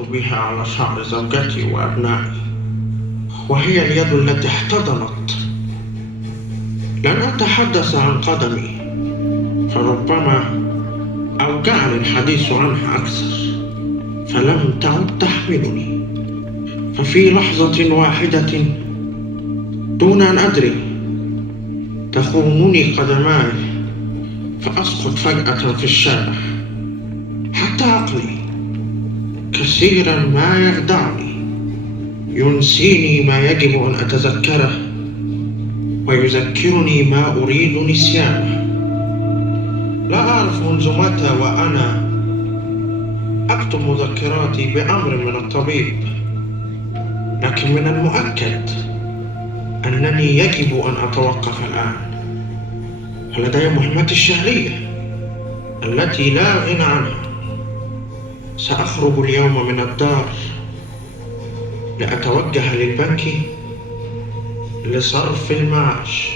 بها على شعر زوجتي وأبنائي، وهي اليد التي احتضنت. لن أتحدث عن قدمي، فربما أوجعني الحديث عنها أكثر، فلم تعد تحملني. ففي لحظة واحدة دون أن أدري تخونني قدماي، فأسقط فجأة في الشارع. حتى عقلي كثيرا ما يخدعني، ينسيني ما يجب أن أتذكره، ويذكرني ما أريد نسيانه. لا أعرف منذ متى وأنا أكتب مذكراتي بأمر من الطبيب، لكن من المؤكد أنني يجب أن أتوقف الآن. فلدي مهمتي الشهرية التي لا غنى عنها. سأخرج اليوم من الدار لأتوجه للبنك لصرف المعاش.